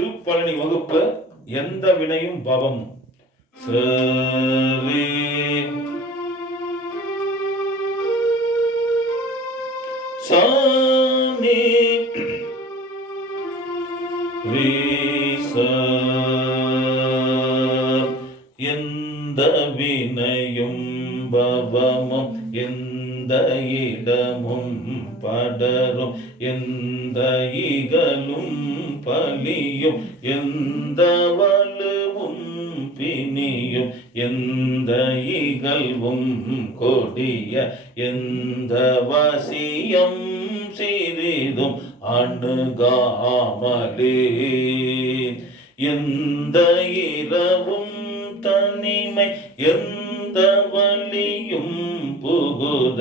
திருப்பழனி வகுப்பு எந்த வினையும் பவம் சரி சாணி எந்த வினையும் பவமும் எந்த இடமும் படரும் எந்த இகலும் பலியும் எந்த வலுவும் பிணியும் எந்த இகழ்வும் கொடிய எந்த வசியம் சிறிதும் அணுகாமலே எந்த இரவும் தனிமை எந்த வலியும் புகுத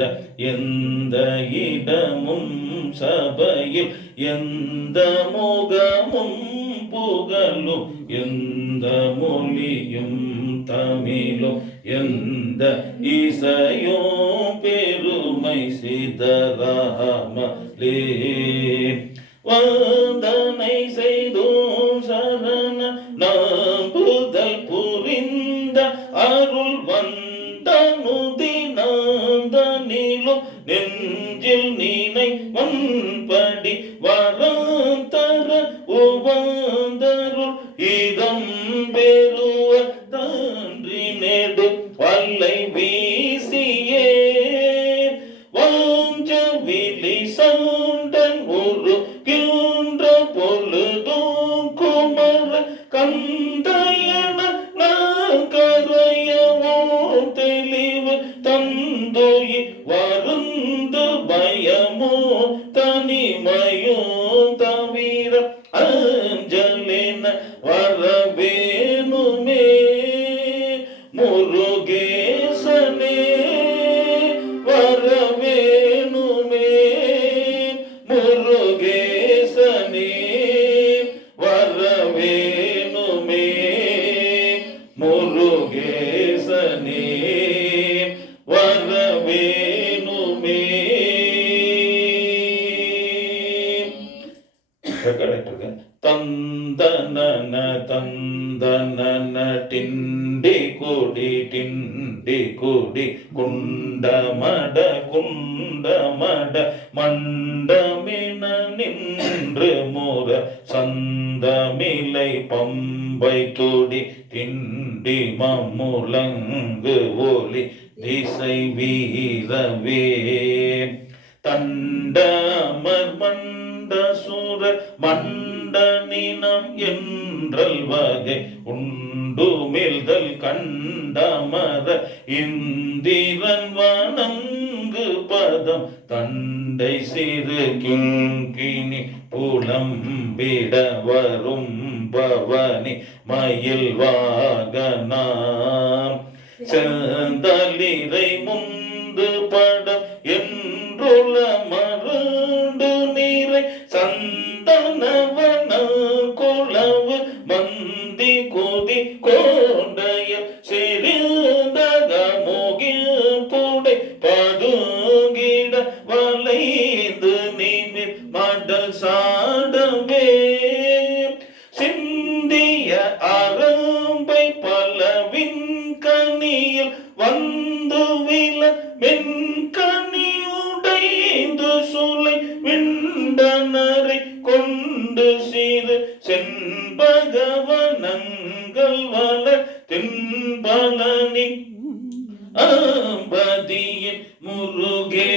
எந்த இடமும் சபையில் எந்த முகமும் புகழும் எந்த மொழியும் தமிழும் எந்த இசையோ பெருமை சிதறாமலே வந்தனை செய்தோம் சரண நம்புதல் புரிந்த அருள் வந்தனுதி நாந்தனிலும் நெஞ்சில் நீனை வன்படி வரந்தர உவந்தருள் இதம் பெறுவ தன்றி நெடு வல்லை வீசியே வாஞ்ச விழி சண்டன் ஒரு கின்ற பொழுதும் குமர கந்தையன கரையவோ தெளிவு தந்தோயி வருந்து பயமோ தனிமையோ தவிர அஞ்சலின வரவேணுமே முருகேசனே வரவேணுமே முருகேசனே வரவேணுமே முருகேசனே வரவேணுமே. தந்தனன தந்தனன டிண்டி குடி குண்டமட மண்டமின நின்று முற சந்தமிலை பம்பை துடி திண்டி மமுலங்கு ஒலி திசை வீரவே தண்டமர் மண்ட சூர மண்டனினம் என்றல் வகை உண்டுமிழ்தல் கண்டமர இந்திரன் வணங்கு பதம் தண்டை சிறு கிங்கினி புலம்பிட வரும் பவனி மயில் வாகனாம் செந்தலிரை முந்து படம் என்றுள்ள மருண்டு நீரை சந்தனவன குளவு மந்தி கொதி கோடைய சிறிதக மோகில் கூடை பதுங்கிட வளைந்து நீமிர் மடல் சாடவே சிந்திய அரம்பை பலவின் கனியில் வந்து வில மென்கனி உடைந்து சுலை விண்டனரை கொண்டு சிறு செண்பகவனங்கள் வளர் தென்பழனி ஆம்பதியின் முருகே